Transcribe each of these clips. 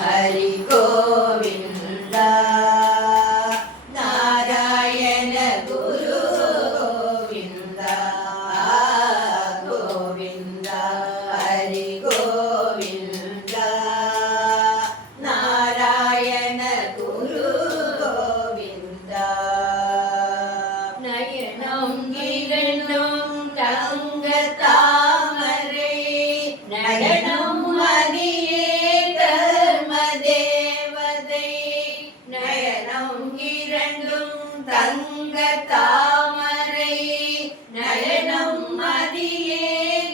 ஹரி கோவிந்தா நாராயண குரு கோவிந்தா கோவிந்தா ஹரி கோவிந்தா நாராயண குரு கோவிந்தா நயனம் இரண்டும் தங்க தாமரை நயனம் மதியே தர்ம தேவதை நயனம் இரண்டும் தங்க தாமரை நயனம் மதியே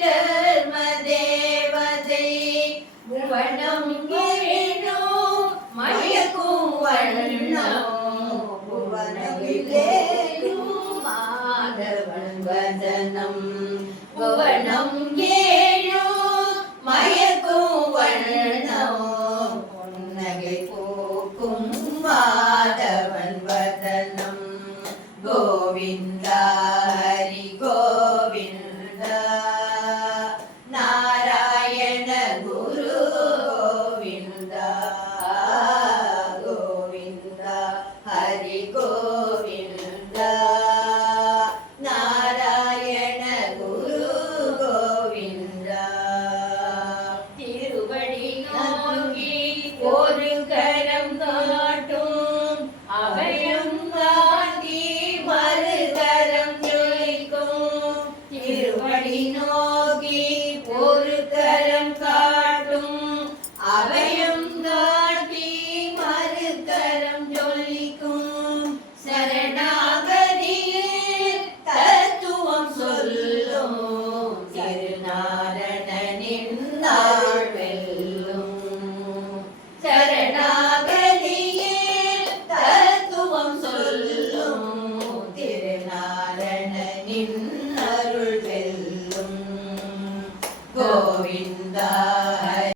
தர்ம தேவதை புவனம் ஏழோ மயக்கும் வண்ணம் புவனவிலேயும் மாதவன் வதனம் புவனம் ஏழோ மயக்கும் வண்ணம் புன்னகை போக்கும் மாதவன் வதனம் கோவிந்தா ஹரி கோவிந்தா நாராயண குரு கோவிந்தா கோவிந்தா ஹரி கோவிந்தா நாராயண குரு கோவிந்தா திருவடி நோக்கி ஒரு கரம் காட்டும் அபயம் காட்டி மறுகரம் ஜொலிக்கும் திருவடி நோக்கி ஒரு கரம் காட்டும் அபயம் காட்டி மறுகரம் ஜொலிக்கும் சரணாகதியில் தத்துவம் சொல்லும் திருநாரணனின் நாள் வெல்லும் சரணாகதியில் தத்துவம் சொல்லும் திருநாரணனின் அருள் வெல்லும் கோவிந்த